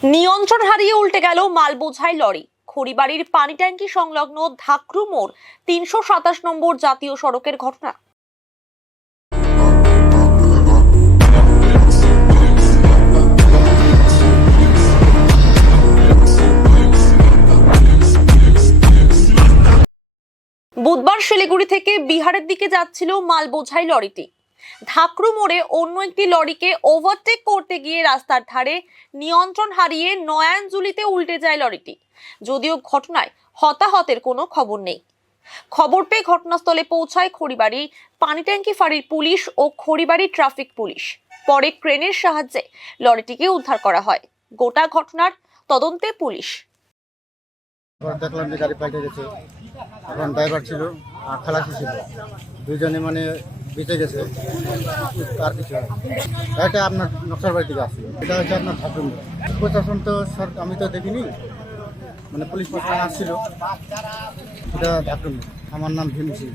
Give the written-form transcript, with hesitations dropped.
নিয়ন্ত্রণ হারিয়ে উল্টে গেল মাল বোঝাই লরি। খড়িবাড়ির পানি ট্যাঙ্কি সংলগ্ন ধাকরু মোড় ৩২৭ নম্বর জাতীয় সড়কের ঘটনা। বুধবার শিলিগুড়ি থেকে বিহারের দিকে যাচ্ছিল মাল বোঝাই লরিটি। ধাকরু মোড়ে অন্য একটি লরিকে ওভারটেক করতে গিয়ে রাস্তার ধারে নিয়ন্ত্রণ হারিয়ে নয়ানজুলিতে উল্টে যায় লরিটি। যদিও ঘটনায় হতাহতের কোনো খবর নেই। খবর পেয়ে ঘটনাস্থলে পৌঁছায় খড়িবাড়ি পানি ট্যাঙ্কি ফাঁড়ির পুলিশ ও খড়িবাড়ি ট্রাফিক পুলিশ। পরে ক্রেনের সাহায্যে লরিটিকে উদ্ধার করা হয়। গোটা ঘটনার তদন্তে পুলিশ। দেখলাম যে গাড়ি পাল্টে গেছে, এখন ড্রাইভার ছিল আর খালাসি ছিল, দুইজনে মানে বেঁচে গেছে। আর কিছু এটা আপনার নকশার বাড়ি থেকে আসছিল, এটা হচ্ছে আপনার ঠাকুর প্রশাসন। তো আমি তো দেখিনি, মানে পুলিশ প্রশাসন আসছিল। এটা ঠাকুর, আমার নাম ভীম সিং।